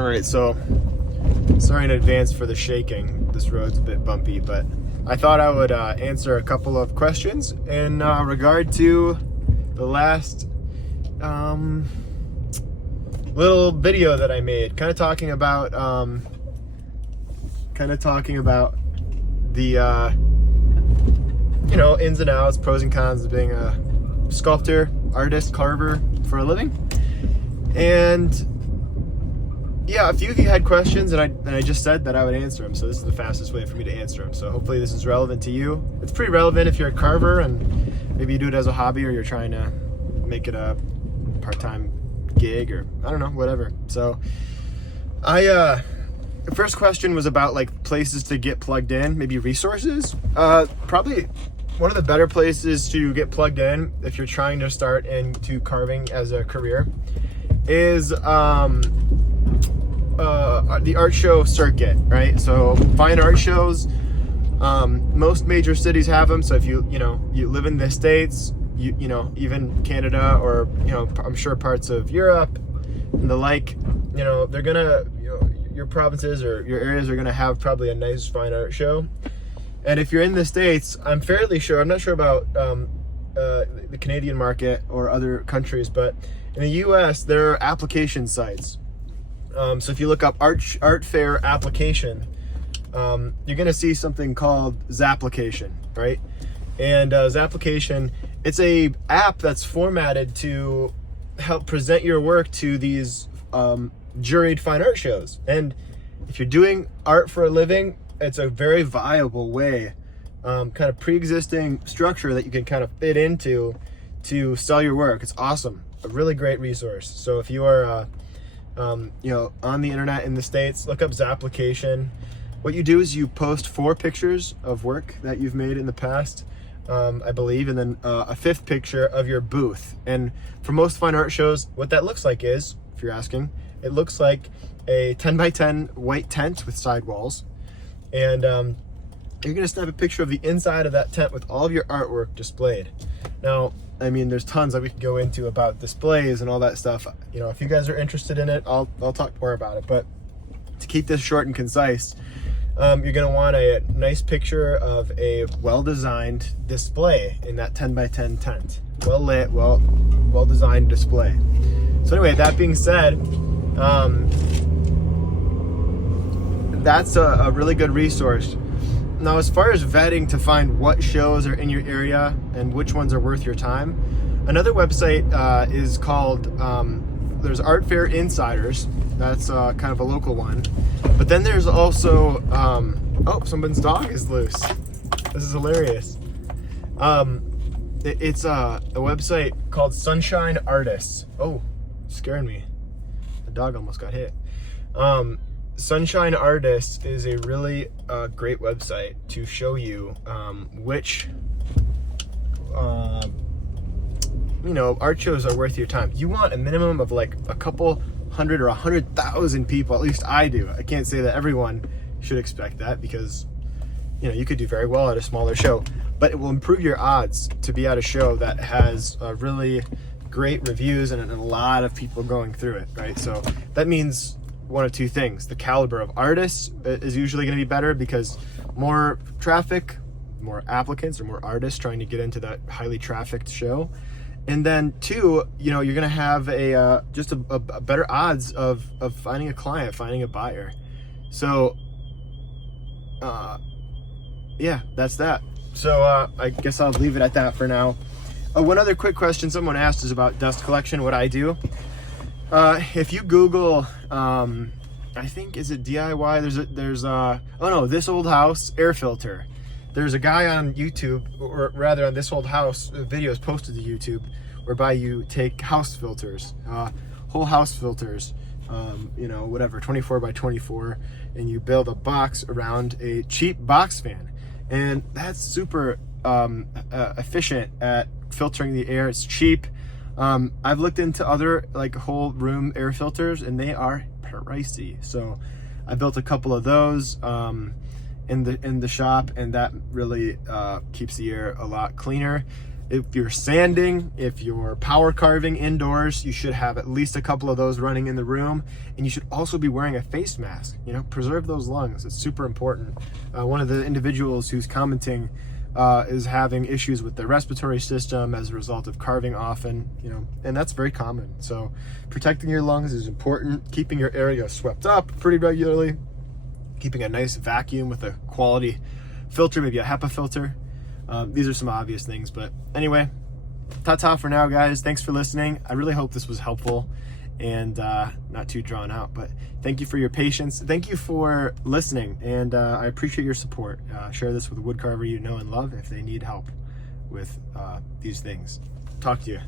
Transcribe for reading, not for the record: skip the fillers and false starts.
All right, so sorry in advance for the shaking. This road's a bit bumpy, but I thought I would answer a couple of questions in regard to the last little video that I made, kind of talking about the you know, ins and outs, pros and cons of being a sculptor, artist, carver for a living. And yeah, a few of you had questions, and I just said that I would answer them, so this is the fastest way for me to answer them. So hopefully this is relevant to you. It's pretty relevant if you're a carver and maybe you do it as a hobby, or you're trying to make it a part-time gig, or I don't know, whatever. So the first question was about like places to get plugged in, maybe resources. Probably one of the better places to get plugged in if you're trying to start into carving as a career is the art show circuit, right? So fine art shows, most major cities have them. So if you live in the States, you know, even Canada, or, you know, I'm sure parts of Europe and the like, you know, they're gonna, your provinces or your areas are gonna have probably a nice fine art show. And if you're in the States, I'm fairly sure, I'm not sure about the Canadian market or other countries, but in the US, there are application sites. So if you look up art fair application, you're gonna see something called Zapplication, right? And Zapplication, it's a app that's formatted to help present your work to these juried fine art shows. And if you're doing art for a living, it's a very viable way, kind of pre-existing structure that you can kind of fit into to sell your work. It's awesome, a really great resource. So if you are you know, on the internet in the States, look up Zapplication. What you do is you post 4 pictures of work that you've made in the past, I believe, and then a 5th picture of your booth. And for most fine art shows, what that looks like is, if you're asking, it looks like a 10 by 10 white tent with sidewalls. And you're gonna snap a picture of the inside of that tent with all of your artwork displayed. Now, I mean, there's tons that we can go into about displays and all that stuff. You know, if you guys are interested in it, I'll talk more about it. But to keep this short and concise, you're gonna want a nice picture of a well-designed display in that 10 by 10 tent. Well lit, well-designed display. So anyway, that being said, that's a really good resource. Now, as far as vetting to find what shows are in your area and which ones are worth your time, another website is called, there's Art Fair Insiders. That's kind of a local one. But then there's also, oh, someone's dog is loose. This is hilarious. It's a website called Sunshine Artists. Oh, scaring me. The dog almost got hit. Sunshine Artists is a really great website to show you which you know, art shows are worth your time. You want a minimum of like a couple hundred or 100,000 people, at least I do. I can't say that everyone should expect that, because, you know, you could do very well at a smaller show, but it will improve your odds to be at a show that has really great reviews and a lot of people going through it, right? So that means one of two things. The caliber of artists is usually going to be better, because more traffic, more applicants, or more artists trying to get into that highly trafficked show. And then 2, you know, you're going to have just a better odds of finding a client, finding a buyer. So yeah, that's that. So I guess I'll leave it at that for now. One other quick question someone asked is about dust collection, what I do. If you Google, I think, is it DIY? There's oh no, This Old House air filter. There's a guy on YouTube, or rather on This Old House, videos posted to YouTube, whereby you take house filters, whole house filters, you know, whatever, 24 by 24, and you build a box around a cheap box fan. And that's super efficient at filtering the air. It's cheap. I've looked into other like whole room air filters, and they are pricey. So I built a couple of those in the shop, and that really keeps the air a lot cleaner. If you're sanding, if you're power carving indoors, you should have at least a couple of those running in the room. And you should also be wearing a face mask. You know, preserve those lungs. It's super important. One of the individuals who's commenting is having issues with their respiratory system as a result of carving often, you know, and that's very common. So protecting your lungs is important. Keeping your area swept up pretty regularly. Keeping a nice vacuum with a quality filter, maybe a HEPA filter. These are some obvious things, but anyway, ta-ta for now, guys. Thanks for listening. I really hope this was helpful and not too drawn out, but thank you for your patience. Thank you for listening, and I appreciate your support. Share this with a woodcarver you know and love if they need help with these things. Talk to you.